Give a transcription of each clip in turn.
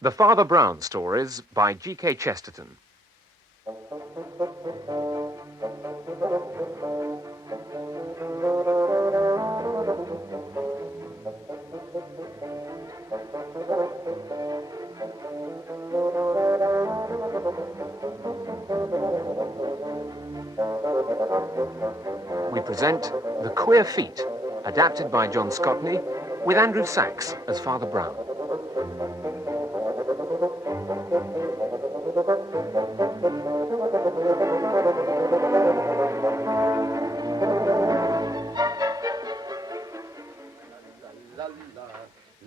The Father Brown Stories by G.K. Chesterton. We present The Queer Feet, adapted by John Scotney, with Andrew Sachs as Father Brown.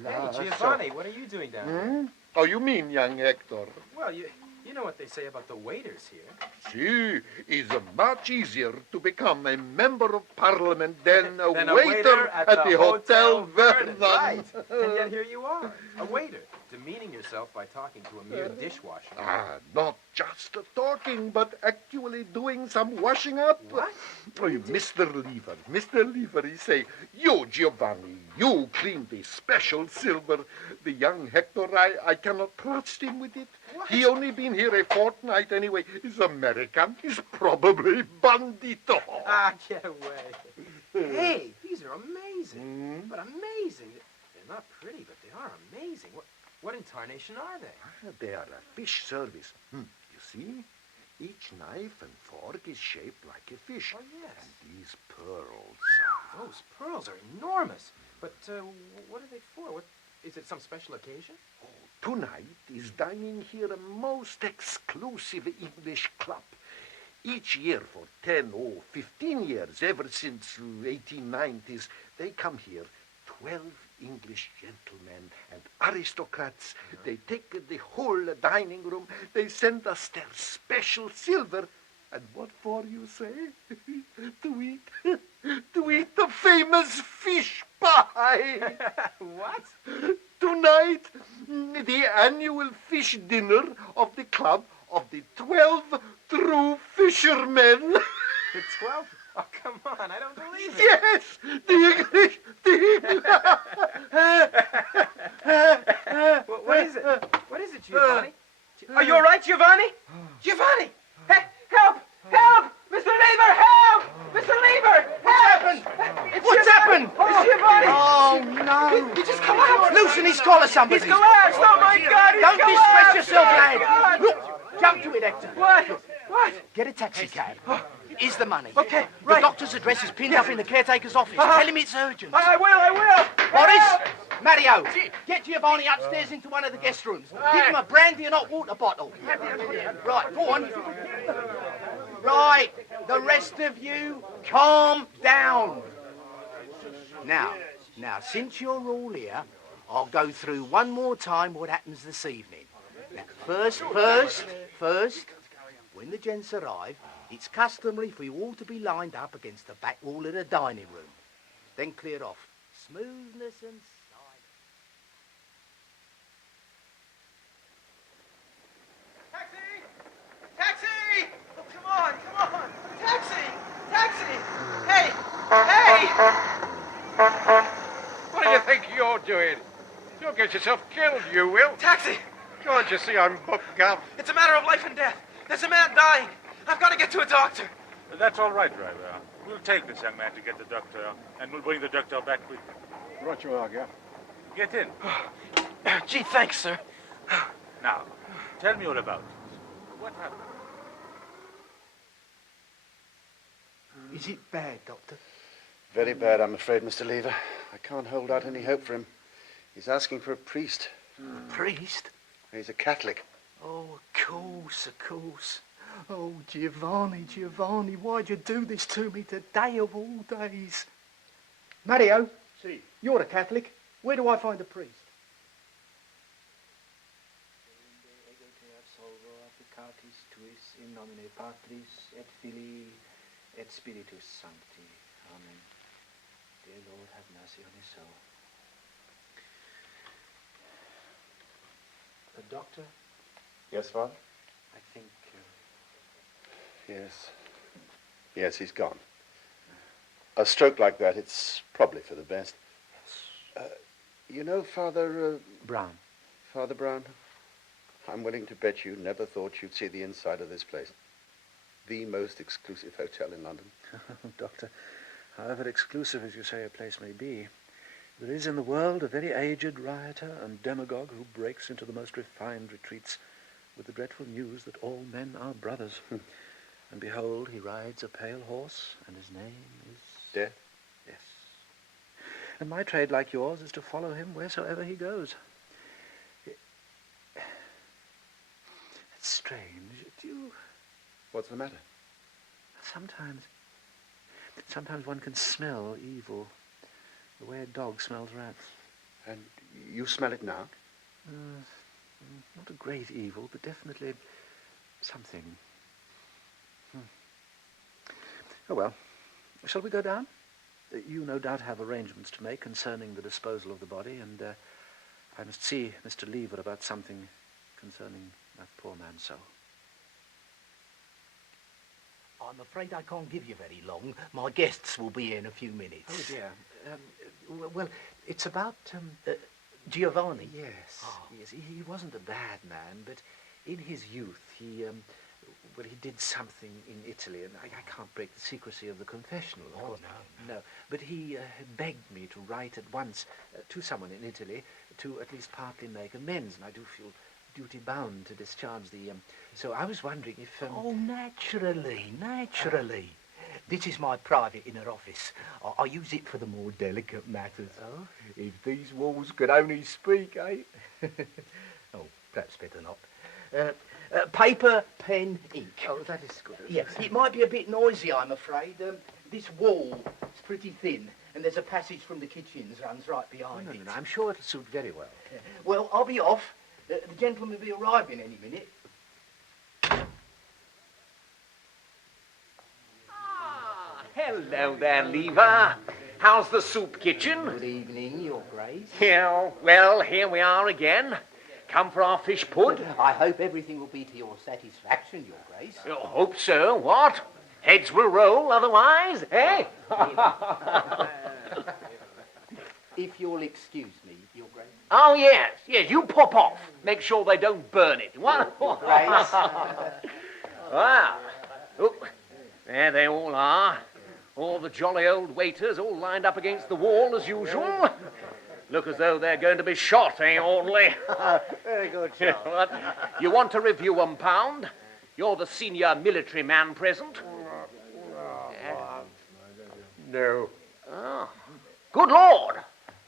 Hey, Giovanni, what are you doing down here? Oh, you mean, young Hector? Well, you know what they say about the waiters here. See, it's much easier to become a member of parliament than a Than waiter at the Hotel Vernon. Right. And yet here you are, a waiter, demeaning yourself by talking to a mere dishwasher. Not just talking, but actually doing some washing up. What? Oh, Mr. Lever, he say, you, Giovanni, you clean the special silver. The young Hector, I cannot trust him with it. What? He only been here a fortnight anyway. He's American. He's probably bandito. Get away. Hey, these are amazing. But amazing. They're not pretty, but they are amazing. What in tarnation are they? They are a fish service. You see? Each knife and fork is shaped like a fish. Oh, yes. And these pearls. Those pearls are enormous. But what are they for? Is it some special occasion? Tonight is dining here a most exclusive English club. Each year for 10 or 15 years, ever since 1890s, they come here, 12 English gentlemen and aristocrats. They take the whole dining room. They send us their special silver. And what for, you say? to eat the famous fish pie. What? Tonight, the annual fish dinner of the club of the 12 true fishermen. The 12? Oh, come on, I don't believe it. Yes, the English. What is it? What is it, Giovanni? Are you all right, Giovanni? Giovanni! Hey, help! Help! Mr. Lever, help! Mr. Lever, help! What's happened? It's Giovanni! Oh, no. He just collapsed! Loosen his collar, somebody. He's collapsed! Oh, my God, he's Don't collapsed! distress yourself, Oh, my lad. God. Look, jump to it, Hector. What? What? Get a taxi cab. Here's the money. Okay, The right. doctor's address is pinned up in the caretaker's office. Tell him it's urgent. I will! Boris, Mario, get Giovanni upstairs into one of the guest rooms. Give him a brandy and hot water bottle. Right, go on. Right, the rest of you, calm down. Now, since you're all here, I'll go through one more time what happens this evening. Now, first, when the gents arrive, it's customary for you all to be lined up against the back wall of the dining room. Then clear off. Smoothness and silence. Taxi! Oh, come on! Taxi! Hey! What do you think you're doing? You'll get yourself killed, you will. Taxi! Can't you see I'm booked up? It's a matter of life and death. There's a man dying. I've got to get to a doctor. That's all right, driver. We'll take this young man to get the doctor, and we'll bring the doctor back with you. Right you are, yeah. Get in. Gee, thanks, sir. Now, tell me all about it. What happened? Is it bad, Doctor? Very bad, I'm afraid, Mr. Lever. I can't hold out any hope for him. He's asking for a priest. A priest? He's a Catholic. Oh, of course. Oh, Giovanni, why'd you do this to me today of all days? Mario, See. you're a Catholic. Where do I find a priest? In nomine Patris et Filii et Spiritus Sancti. Amen. Dear Lord, have mercy on his soul. The doctor, Yes, Father? I think... Yes, he's gone. A stroke like that, it's probably for the best. You know Father... Brown. Father Brown? I'm willing to bet you never thought you'd see the inside of this place. The most exclusive hotel in London. Doctor, however exclusive as you say a place may be, there is in the world a very aged rioter and demagogue who breaks into the most refined retreats with the dreadful news that all men are brothers. And behold, he rides a pale horse, and his name is... Death? Yes. And my trade, like yours, is to follow him wheresoever he goes. It's strange. Do you... What's the matter? Sometimes one can smell evil, the way a dog smells rats. And you smell it now? Not a great evil, but definitely something. Oh, well, shall we go down? You no doubt have arrangements to make concerning the disposal of the body, and I must see Mr. Lever about something concerning that poor man's soul. I'm afraid I can't give you very long. My guests will be here in a few minutes. Oh, dear. Well, it's about... Giovanni? Yes, yes. He wasn't a bad man, but in his youth he did something in Italy, and I can't break the secrecy of the confessional. Of course. No. But he begged me to write at once to someone in Italy to at least partly make amends, and I do feel duty-bound to discharge the... So I was wondering if... Oh, naturally. This is my private inner office. I use it for the more delicate matters. Oh? If these walls could only speak, eh? Oh, perhaps better not. Paper, pen, ink. Oh, that is good. Yes, it might be a bit noisy, I'm afraid. This wall is pretty thin, and there's a passage from the kitchens runs right behind it. No, I'm sure it'll suit very well. Well, I'll be off. The gentleman will be arriving any minute. Hello there, Lever. How's the soup kitchen? Good evening, Your Grace. Yeah, well, here we are again. Come for our fish pud? I hope everything will be to your satisfaction, Your Grace. I hope so. What? Heads will roll otherwise, eh? If you'll excuse me, Your Grace. Oh, yes. You pop off. Make sure they don't burn it. What? Your Grace. Wow. Oh, there they all are. All the jolly old waiters all lined up against the wall as usual. Look as though they're going to be shot, eh, Audley? Very good, sir. What? You want to review 'em, Pound? You're the senior military man present. No. Oh. Good Lord.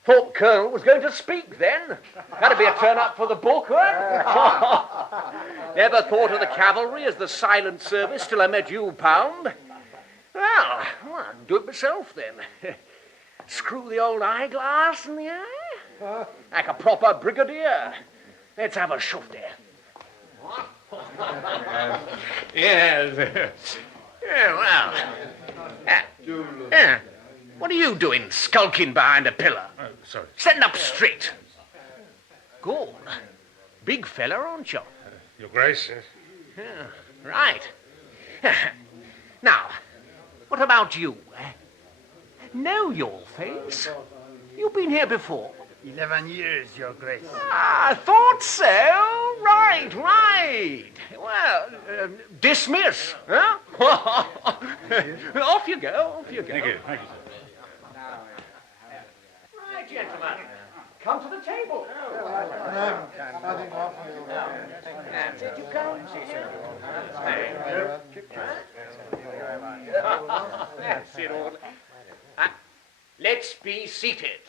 Thought the Colonel was going to speak then. That'd be a turn-up for the book, huh? Never thought of the cavalry as the silent service till I met you, Pound. Well, I'll do it myself then. Screw the old eyeglass in the eye. Like a proper brigadier. Let's have a shove there. Yes. Yeah, well. What are you doing, skulking behind a pillar? Sorry. Stand up straight. Good. Big fella, aren't you? Your Grace. Yeah, right. Now, what about you? Know your face? You've been here before. 11 years, Your Grace. I thought so. Right. Well, dismiss, huh? Off you go. Thank you, sir. Right, gentlemen. Come to the table. That's it, you come. That's it, all. Let's be seated.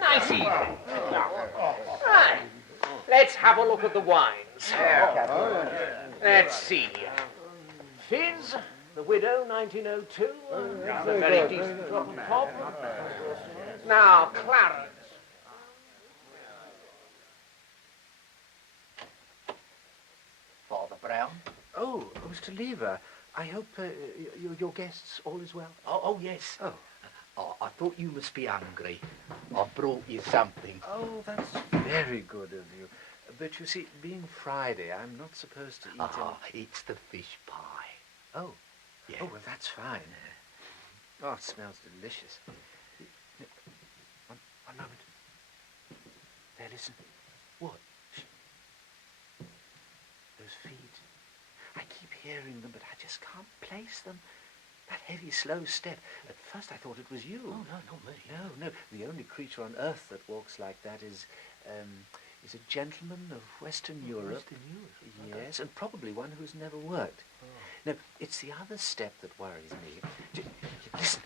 Nice evening. Right. Let's have a look at the wines. Let's see. Fizz, the Widow, 1902. That's a very decent drop on top. Now, Clarence. Father Brown. Oh, Mr. Lever, I hope your guests all is well. Oh, yes. Oh. I thought you must be hungry. I brought you something. Oh, that's very good of you. But you see, being Friday, I'm not supposed to eat It's the fish pie. Oh. Yeah. Oh, well, that's fine. Oh, it smells delicious. One moment. There, listen. What? Those feet. I keep hearing them, but I just can't place them. That heavy, slow step. At first I thought it was you. Oh, no, not me. No. The only creature on earth that walks like that is a gentleman of Western Europe. Western Europe? Yes, and probably one who's never worked. Oh. No, it's the other step that worries me. Listen.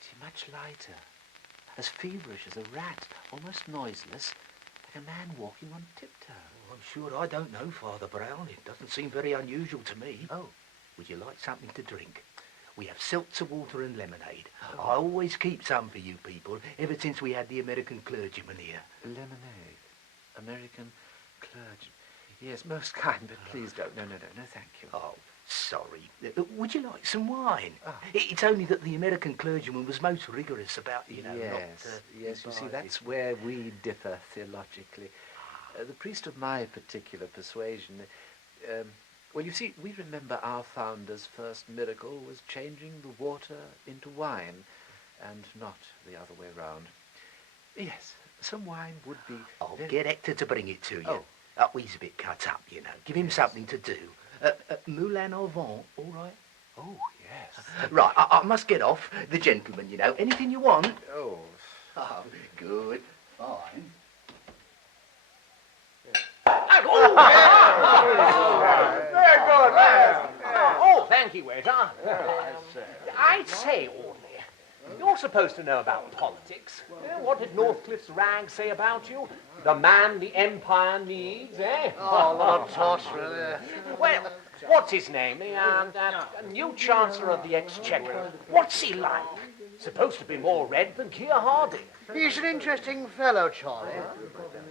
See, much lighter. As feverish as a rat, almost noiseless, like a man walking on tiptoe. Oh, I'm sure I don't know, Father Brown. It doesn't seem very unusual to me. Oh. Would you like something to drink? We have seltzer water and lemonade. I always keep some for you people, ever since we had the American clergyman here. Lemonade. American clergy. Yes, most kind, but please don't. No, thank you. Oh, sorry. Would you like some wine? Ah. It's only that the American clergyman was most rigorous about, not... Yes, you see, that's where we differ theologically. The priest of my particular persuasion... well, you see, we remember our founder's first miracle was changing the water into wine, and not the other way round. Yes, some wine would be... I'll get Hector to bring it to you. Oh. He's a bit cut up, Give him something to do. Moulin au vent, all right? Oh, yes. Right, I must get off. The gentleman, Anything you want? Oh. Oh, good. Fine. Oh, thank you, waiter. I say, Audley, you're supposed to know about politics. What did Northcliffe's rag say about you? The man the empire needs, eh? Oh, Lord Toss, really. Well, what's his name? The new Chancellor of the Exchequer. What's he like? Supposed to be more red than Keir Harding. He's an interesting fellow, Charlie.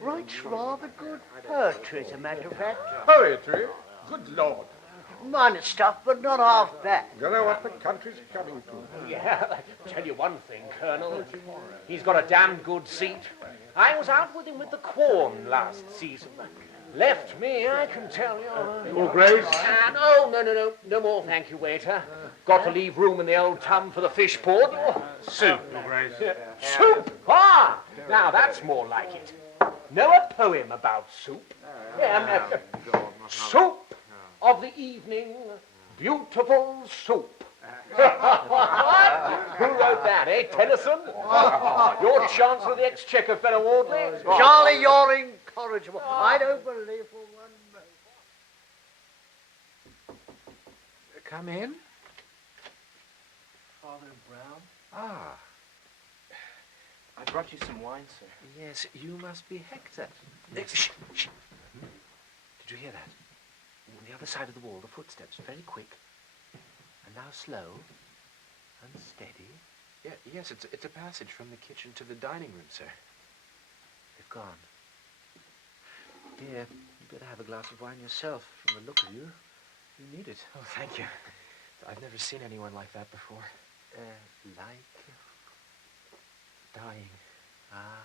Writes rather good poetry, as a matter of fact. Poetry? Good Lord. Minor stuff, but not half bad. You know what the country's coming to. Yeah, tell you one thing, Colonel. He's got a damn good seat. I was out with him with the Quorn last season. Left me, I can tell you. Your Grace? No more, thank you, waiter. Got to leave room in the old tub for the fish port. Soup, Your Grace. Soup? Ah, now that's more like it. Know a poem about soup? Soup of the evening, beautiful soup. Who wrote that, eh? Tennyson? You're Chancellor of the Exchequer, fellow Audley. Charlie, you're incorrigible. I don't believe for one moment. Come in. Father Brown, Ah, I brought you some wine, sir. yes, you must be Hector. Shh. Did you hear that? On the other side of the wall, the footsteps, very quick. And now slow and steady. Yes, it's a passage from the kitchen to the dining room, sir. They've gone. Here, you better have a glass of wine yourself. From the look of you, you need it. Oh, thank you. I've never seen anyone like that before. Like? Dying. Ah,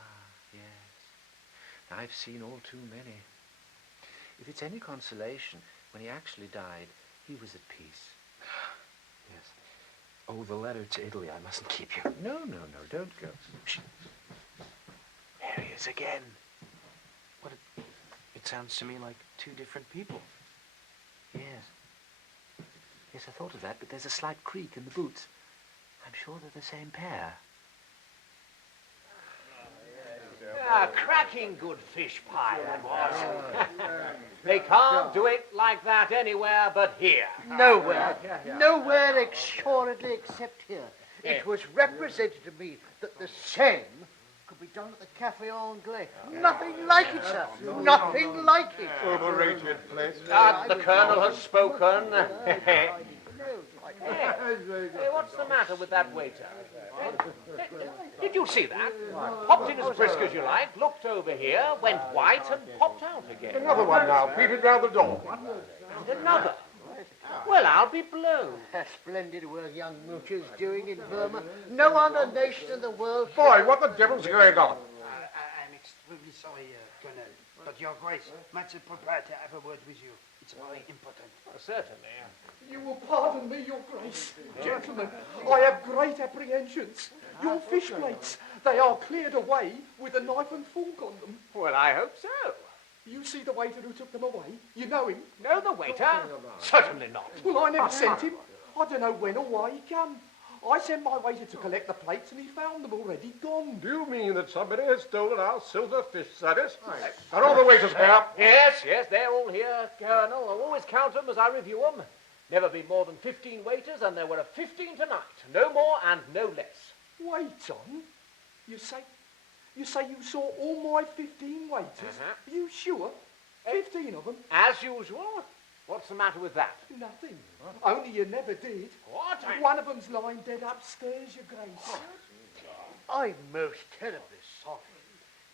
yes. I've seen all too many. If it's any consolation, when he actually died, he was at peace. Yes. Oh, the letter to Italy. I mustn't keep you. No, don't go. Shh. There he is again. What? It sounds to me like two different people. Yes. Yes, I thought of that, but there's a slight creak in the boots. I'm sure they're the same pair. Cracking good fish pie, that was. They can't do it like that anywhere but here. Nowhere extraordinary except here. It was represented to me that the same could be done at the Café Anglais. Nothing like it, sir. Nothing like it. Overrated place. The Colonel has spoken. Hey, what's the matter with that waiter? Did you see that? Popped in as brisk as you like, looked over here, went white, and popped out again. Another one now, peeping round the door. And another. Well, I'll be blown. Splendid work young Moocher's doing in Burma. No other nation in the world... Boy, what the devil's going on? I'm extremely sorry, Colonel, but Your Grace, much prepared to have a word with you. It's very important. Oh, certainly. You will pardon me, Your Grace. Gentlemen, I have great apprehensions. Your fish plates, they are cleared away with a knife and fork on them. Well, I hope so. You see the waiter who took them away? You know him? Know the waiter? Certainly not. Well, I never sent him. I don't know when or why he come. I sent my waiter to collect the plates and he found them already gone. Do you mean that somebody has stolen our silver fish service? Are all the waiters here? Yes, they're all here, Colonel. I'll always count them as I review them. Never been more than 15 waiters, and there were 15 tonight. No more and no less. Wait on? You say you saw all my 15 waiters? Are you sure? 15 of them? As usual. What's the matter with that? Nothing. Only you never did. What? One of them's lying dead upstairs, Your Grace. I'm most terribly sorry.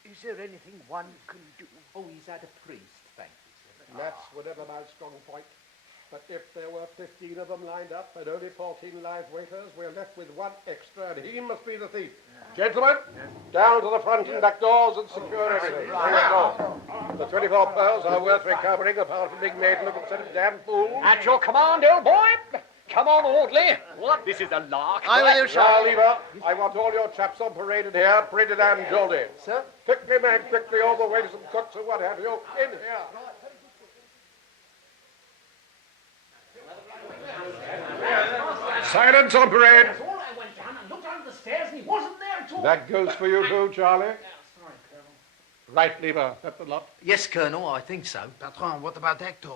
Is there anything one can do? Oh, he's had a priest, thank you, sir. That's whatever my strong point. But if there were 15 of them lined up and only 14 live waiters, we're left with one extra, and he must be the thief. Gentlemen, down to the front and back doors and secure everything. The 24 pearls are worth recovering, apart from being made look a set of damn fools. At your command, old boy. Come on, Audley. What? This is a lark. I'm with you, Now, Lever, I want all your chaps on parade in here, printed and jolly. Sir? Quickly, man, quickly, all the waiters and cooks and what have you, in here. Silence on parade. That's all. I went down and looked under the stairs and he wasn't there at all. That goes for you too, Charlie. Right, Lever, at the lot. Yes, Colonel, I think so. Patron, what about Hector?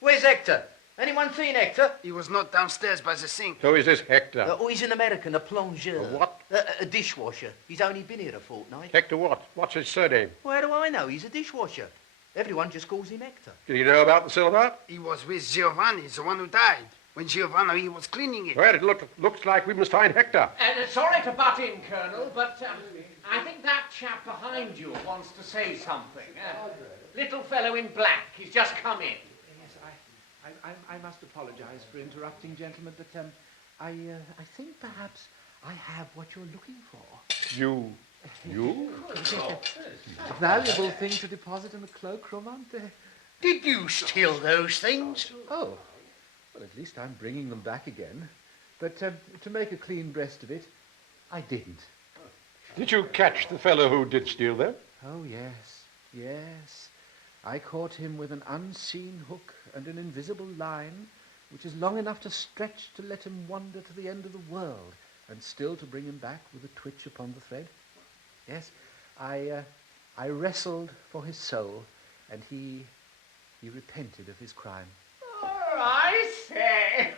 Where's Hector? Anyone seen Hector? He was not downstairs by the sink. Who is this Hector? He's an American, a plongeur. A what? A dishwasher. He's only been here a fortnight. Hector what? What's his surname? Where do I know? He's a dishwasher. Everyone just calls him Hector. Do you know about the silver? He was with Giovanni, the one who died. When Giovanni was cleaning it. Well, it looks like we must find Hector. Sorry to butt in, Colonel, but I think that chap behind you wants to say something. Little fellow in black. He's just come in. Yes, I must apologize for interrupting, gentlemen, but I think perhaps I have what you're looking for. You? A valuable thing to deposit in the cloakroom, aren't they? Did you steal those things? Oh, well, at least I'm bringing them back again. But to make a clean breast of it, I didn't. Did you catch the fellow who did steal them? Oh, yes. I caught him with an unseen hook and an invisible line, which is long enough to stretch to let him wander to the end of the world, and still to bring him back with a twitch upon the thread. Yes, I wrestled for his soul, and he repented of his crime. I say.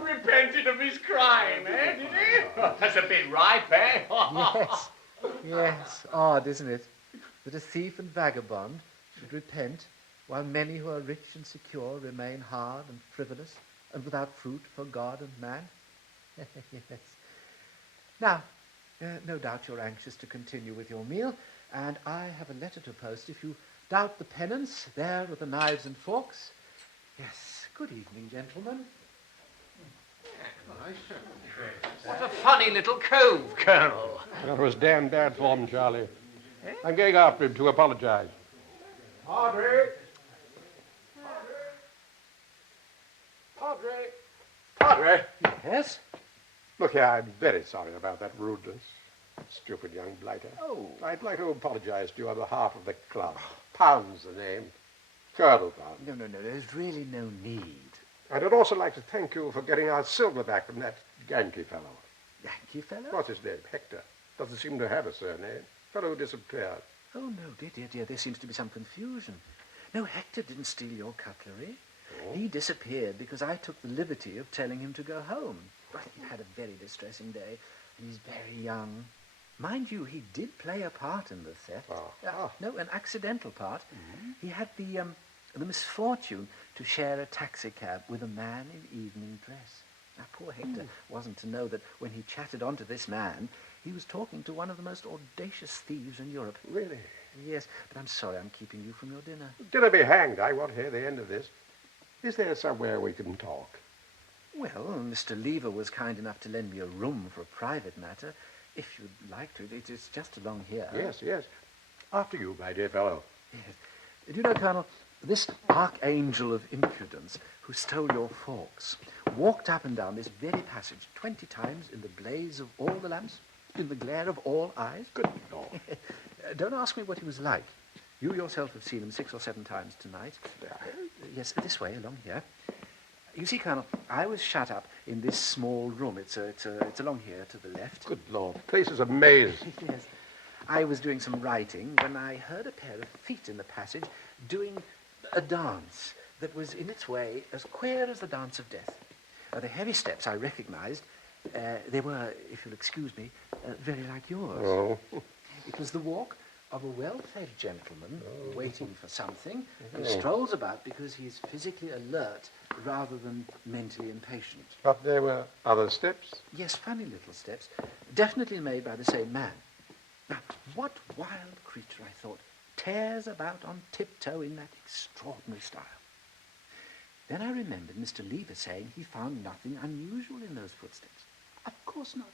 Repented of his crime, eh, did he? That's a bit ripe, eh? Yes. Odd, isn't it? That a thief and vagabond should repent, while many who are rich and secure remain hard and frivolous and without fruit for God and man. Yes. Now, no doubt you're anxious to continue with your meal, and I have a letter to post if you doubt the penance. There are the knives and forks. Yes. Good evening, gentlemen. What a funny little cove, Colonel. That was damn bad form, Charlie. I'm going after him to apologize. Padre! Yes? Look here, I'm very sorry about that rudeness. Stupid young blighter. Oh. I'd like to apologize to you on behalf of the club. Pound's the name. Colonel Pound. No, there's really no need. And I'd also like to thank you for getting our silver back from that Yankee fellow. Yankee fellow? What's his name? Hector. Doesn't seem to have a surname. Fellow who disappeared. Oh, no, dear, there seems to be some confusion. No, Hector didn't steal your cutlery. Oh? He disappeared because I took the liberty of telling him to go home. Well, he had a very distressing day, and he's very young. Mind you, he did play a part in the theft. No, an accidental part. Mm-hmm. He had the misfortune to share a taxicab with a man in evening dress. Now, poor Hector wasn't to know that when he chatted on to this man, he was talking to one of the most audacious thieves in Europe. Really? Yes, but I'm sorry I'm keeping you from your dinner. Dinner be hanged. I want to hear the end of this. Is there somewhere we can talk? Well, Mr. Lever was kind enough to lend me a room for a private matter. If you'd like to, it's just along here. Yes. After you, my dear fellow. Yes. Do you know, Colonel, This archangel of impudence who stole your forks walked up and down this very passage 20 times in the blaze of all the lamps, in the glare of all eyes. Good Lord. Don't ask me what he was like. You yourself have seen him 6 or 7 times tonight. Yes, this way, along here. You see, Colonel, I was shut up in this small room. It's along here to the left. Good Lord. Place is a maze. Yes. I was doing some writing when I heard a pair of feet in the passage doing a dance that was in its way as queer as the dance of death. The heavy steps I recognized. They were, if you'll excuse me, very like yours. Oh. It was the walk of a well-fed gentleman waiting for something who strolls about because he's physically alert rather than mentally impatient. But there were other steps. Yes, funny little steps, definitely made by the same man. Now, what wild creature, I thought, tears about on tiptoe in that extraordinary style? Then I remembered Mr. Lever saying he found nothing unusual in those footsteps. Of course not.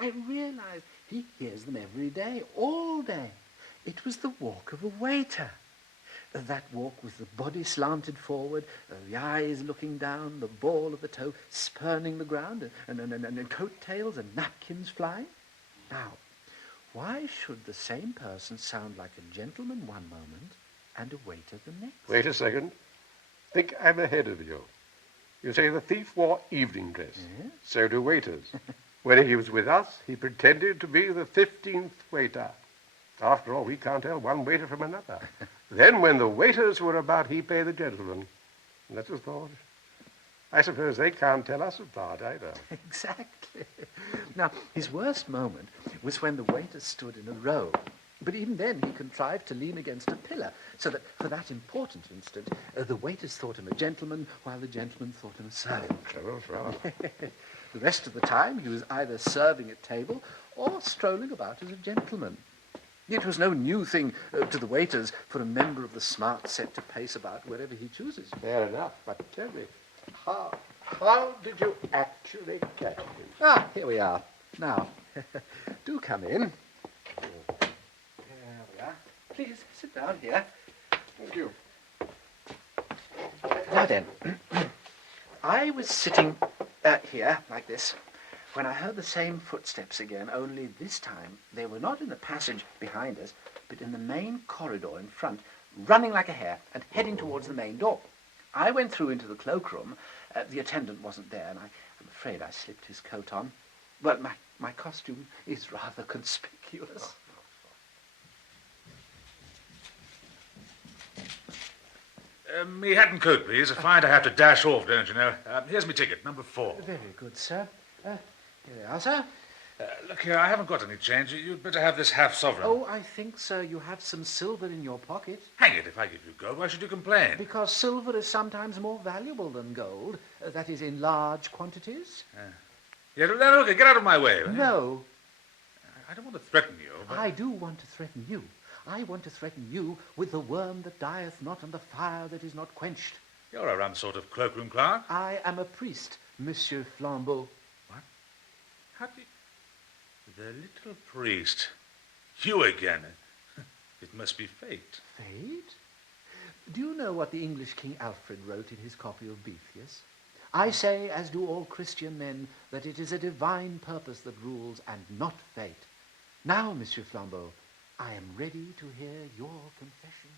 I realized he hears them every day, all day. It was the walk of a waiter. That walk with the body slanted forward, the eyes looking down, the ball of the toe spurning the ground, and coat-tails and napkins flying. Now, why should the same person sound like a gentleman one moment and a waiter the next? Wait a second. Think I'm ahead of you. You say the thief wore evening dress. Yes? So do waiters. When he was with us, he pretended to be the 15th waiter. After all, we can't tell one waiter from another. Then when the waiters were about, he played the gentleman. And that's a thought. I suppose they can't tell us apart either. Exactly. Now, his worst moment was when the waiters stood in a row. But even then, he contrived to lean against a pillar, so that for that important instant, the waiters thought him a gentleman, while the gentleman thought him a servant. Clever fellow. The rest of the time, he was either serving at table or strolling about as a gentleman. It was no new thing to the waiters for a member of the smart set to pace about wherever he chooses. Fair enough, but tell me, how did you actually catch him? Ah, here we are. Now, do come in. Here we are. Please, sit down here. Thank you. Now then, I was sitting here, like this, when I heard the same footsteps again, only this time they were not in the passage behind us, but in the main corridor in front, running like a hare and heading towards the main door. I went through into the cloakroom. The attendant wasn't there, and I'm afraid I slipped his coat on. Well, my costume is rather conspicuous. Me hat and coat, please. I find I have to dash off, don't you know? Here's my ticket, number 4. Very good, sir. Here we are, sir. Look here, I haven't got any change. You'd better have this half-sovereign. Oh, I think, sir, you have some silver in your pocket. Hang it, if I give you gold, why should you complain? Because silver is sometimes more valuable than gold. That is, in large quantities. Yeah, look, get out of my way. No. I don't want to threaten you, but... I do want to threaten you. I want to threaten you with the worm that dieth not and the fire that is not quenched. You're a rum sort of cloakroom clerk. I am a priest, Monsieur Flambeau. What? How do you... The little priest. You again. It must be fate. Fate? Do you know what the English King Alfred wrote in his copy of Boethius? I say, as do all Christian men, that it is a divine purpose that rules and not fate. Now, Monsieur Flambeau, I am ready to hear your confession.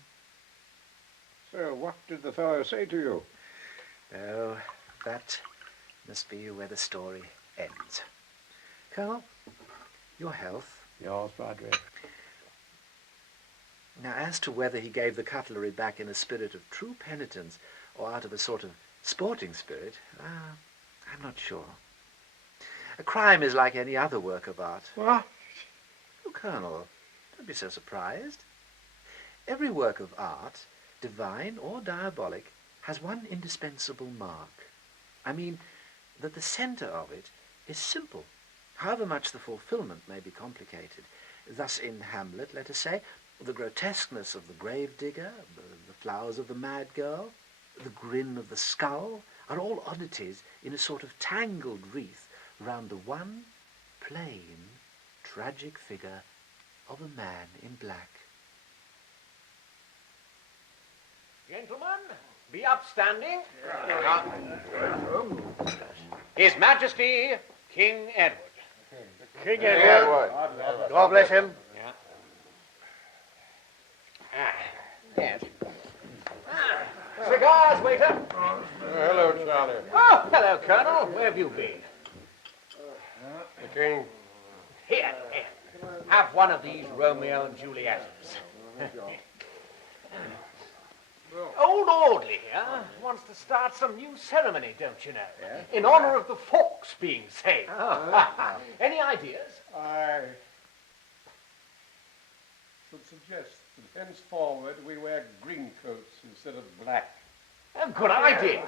So, what did the fellow say to you? Oh, that must be where the story ends. Colonel, your health. Yours, Padre. Now, as to whether he gave the cutlery back in a spirit of true penitence or out of a sort of sporting spirit, I'm not sure. A crime is like any other work of art. What? Oh, Colonel, don't be so surprised. Every work of art, divine or diabolic, has one indispensable mark. I mean, that the center of it is simple, however much the fulfillment may be complicated. Thus in Hamlet, let us say, the grotesqueness of the gravedigger, the flowers of the mad girl, the grin of the skull, are all oddities in a sort of tangled wreath round the one plain, tragic figure of a man in black. Gentlemen, be upstanding. His Majesty, King Edward. King Edward. God bless him. Yeah. Yes. Cigars, waiter. Hello, Charlie. Oh, hello, Colonel. Where have you been? The king. Here. Have one of these Romeo and Juliett's. Old Audley here wants to start some new ceremony, don't you know? Yeah? In honor of the forks being saved. Oh. Any ideas? I should suggest that henceforward we wear green coats instead of black. A good idea.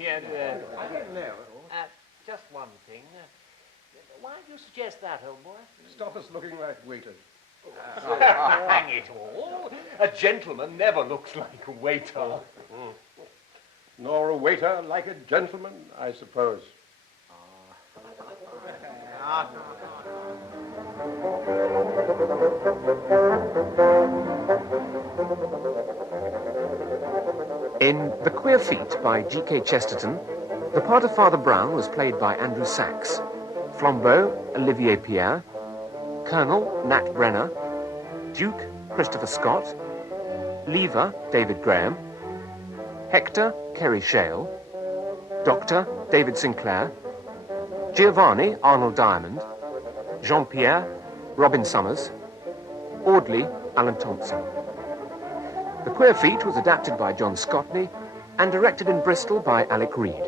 Yeah, I don't know. just one thing. Why do you suggest that, old boy? Stop us looking like waiters. Hang it all. A gentleman never looks like a waiter. Nor a waiter like a gentleman, I suppose. In The Queer Feet by G.K. Chesterton, the part of Father Brown was played by Andrew Sachs, Flambeau, Olivier Pierre, Colonel, Nat Brenner, Duke, Christopher Scott, Lever, David Graham, Hector, Kerry Shale, Doctor, David Sinclair, Giovanni, Arnold Diamond, Jean-Pierre, Robin Summers, Audley, Alan Thompson. The Queer Feet was adapted by John Scotney and directed in Bristol by Alec Reed.